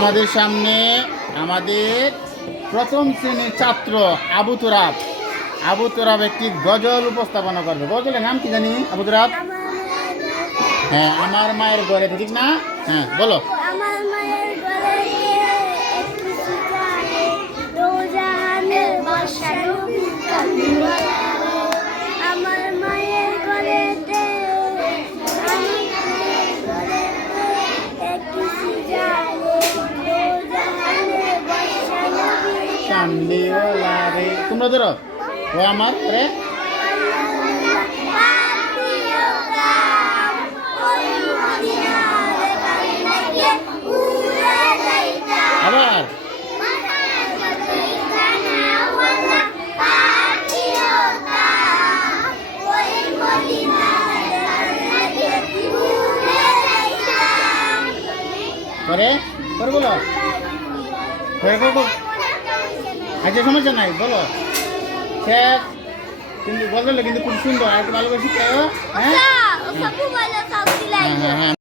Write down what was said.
আমাদের সামনে আমাদের প্রথম শ্রেণীর ছাত্র আবু তুরাব। আবু তুরাব একটি গজল উপস্থাপনা করবে। গজলের নাম কি জানি আবু তুরাব? হ্যাঁ, আমার মায়ের ঘরে, ঠিক না? হ্যাঁ, বলো। আমার মায়ের ঘরে একটি সিতারে দোজাহানের বর্ষা নবী কামলিওয়ালা। আমার মায়ের ঘরেতে একটি সিতারে দোজাহানের বর্ষা নবী কামলিওয়ালা রে। তোমরা ধরো ও আমার রে। আবার করে করে বলো, আচ্ছা সমস্যা নাই, বলো শেষ। কিন্তু গজল কিন্তু খুব সুন্দর, আর একটু ভালোবাসি। হ্যাঁ, সবু বলো সব দিলাই। হ্যাঁ, হ্যাঁ।